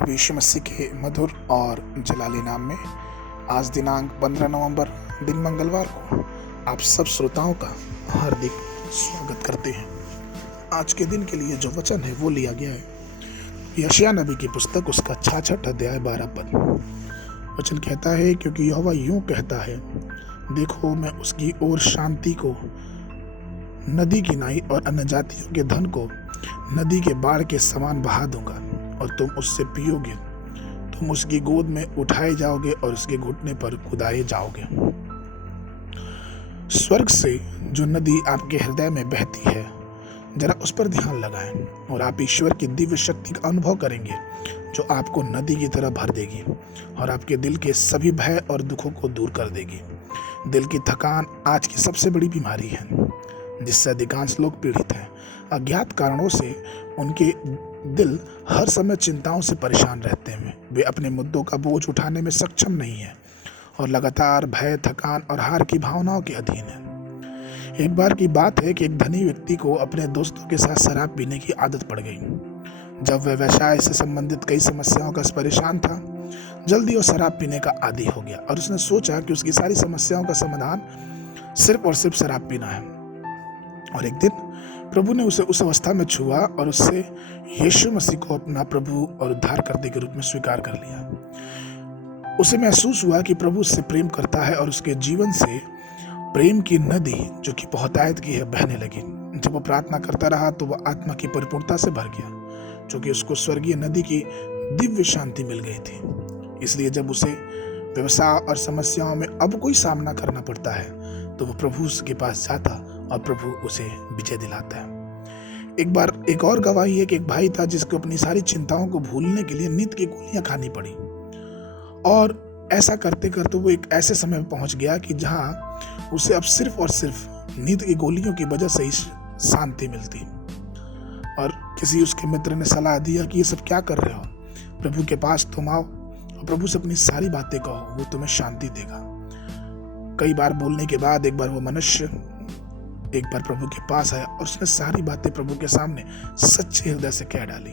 प्रभु यीशु मसीह के मधुर और जलाली नाम में आज दिनांक 15 नवंबर दिन मंगलवार को आप सब श्रोताओं का हार्दिक स्वागत करते हैं। आज के दिन के लिए जो वचन है वो लिया गया है यशायाह नबी की पुस्तक उसका 66 अध्याय 12 पद। वचन कहता है, क्योंकि यहोवा यूं कहता है, देखो मैं उसकी ओर शांति को नदी की नाई और अन्य जातियों के धन को नदी के बाढ़ के समान बहा दूंगा और तुम उससे पियोगे। तुम उसकी गोद में उठाए जाओगे और उसके घुटने पर कुदाए जाओगे। स्वर्ग से जो नदी आपके हृदय में बहती है, जरा उस पर ध्यान लगाएं और आप ईश्वर की दिव्य शक्ति का अनुभव करेंगे जो आपको नदी की तरह भर देगी और आपके दिल के सभी भय और दुखों को दूर कर देगी। दिल की थकान आज की सबसे बड़ी बीमारी है जिससे अधिकांश लोग पीड़ित हैं। अज्ञात कारणों से उनके दिल हर समय चिंताओं से परेशान रहते हैं। वे अपने मुद्दों का बोझ उठाने में सक्षम नहीं हैं और लगातार भय, थकान और हार की भावनाओं के अधीन हैं। एक बार की बात है कि एक धनी व्यक्ति को अपने दोस्तों के साथ शराब पीने की आदत पड़ गई। जब वह व्यवसाय से संबंधित कई समस्याओं का परेशान था, जल्दी वो शराब पीने का आदी हो गया और उसने सोचा कि उसकी सारी समस्याओं का समाधान सिर्फ और सिर्फ शराब पीना है। और एक दिन प्रभु ने उसे उस अवस्था में छुआ और उससे यीशु मसीह को अपना प्रभु और उद्धारकर्ता के रूप में स्वीकार कर लिया। उसे महसूस हुआ कि प्रभु उससे प्रेम करता है और उसके जीवन से प्रेम की नदी जो कि बहुतायत की है बहने लगी। जब वो प्रार्थना करता रहा तो वह आत्मा की परिपूर्णता से भर गया, क्योंकि उसको स्वर्गीय नदी की दिव्य शांति मिल गई थी। इसलिए जब उसे व्यवसाय और समस्याओं में अब कोई सामना करना पड़ता है तो वो प्रभु के पास जाता और प्रभु उसे विजय दिलाता है। एक बार एक और गवाही है कि एक भाई था जिसको अपनी सारी चिंताओं को भूलने के लिए नींद की गोलियां खानी पड़ी और ऐसा करते करते वो एक ऐसे समय में पहुंच गया कि जहां उसे अब सिर्फ और सिर्फ नींद की गोलियों की वजह से ही शांति मिलती। और किसी उसके मित्र ने सलाह दिया कि ये सब क्या कर रहे हो, प्रभु के पास तुम आओ और प्रभु से अपनी सारी बातें कहो, वो तुम्हें शांति देगा। कई बार बोलने के बाद एक बार वो मनुष्य एक बार प्रभु के पास आया और उसने सारी बातें प्रभु के सामने सच्चे हृदय से कह डाली।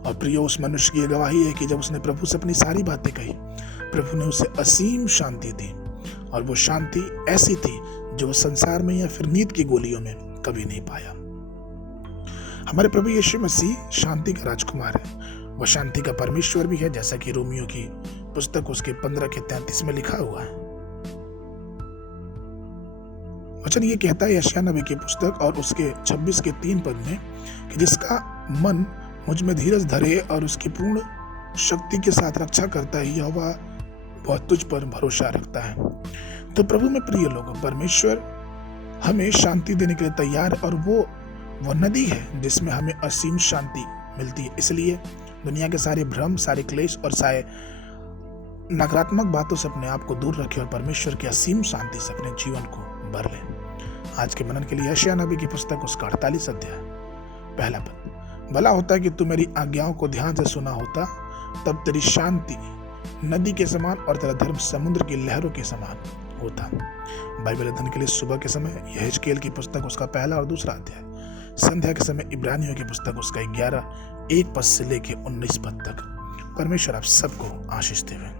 और प्रियो, उस मनुष्य की गवाही है कि जब उसने प्रभु से अपनी सारी बातें कही, प्रभु ने उसे असीम शांति दी और वो शांति ऐसी थी जो संसार में या फिर नींद की गोलियों में कभी नहीं पाया। हमारे प्रभु यीशु मसीह शांति का राजकुमार है। वह शांति का परमेश्वर भी है, जैसा कि रोमियो की पुस्तक उसके 15 के 33 में लिखा हुआ है। वचन ये कहता है यशायाह नबी की पुस्तक और उसके 26 के 3 पद में कि जिसका मन मुझ में धीरज धरे और उसकी पूर्ण शक्ति के साथ रक्षा करता है, यहोवा बहुत तुझ पर भरोसा रखता है। तो प्रभु में प्रिय लोगों, परमेश्वर हमें शांति देने के लिए तैयार है और वो नदी है जिसमें हमें असीम शांति मिलती है। इसलिए दुनिया के सारे भ्रम, सारे क्लेश और सारे नकारात्मक बातों से अपने आप को दूर रखें और परमेश्वर की असीम शांति से अपने जीवन को भर लें। आज के मनन के लिए यशायाह नबी की पुस्तक उसका 48 अध्याय पहला पद। भला होता कि तू मेरी आज्ञाओं को ध्यान से सुना होता, तब तेरी शांति नदी के समान और तेरा धर्म समुद्र की लहरों के समान होता। बाइबल अध्ययन के लिए सुबह के समय यहेजकेल की पुस्तक उसका पहला और दूसरा अध्याय, संध्या के समय इब्रानियों की पुस्तक उसका 11 1 पद से लेकर 19 पद तक। परमेश्वर आप सबको आशीष देवे।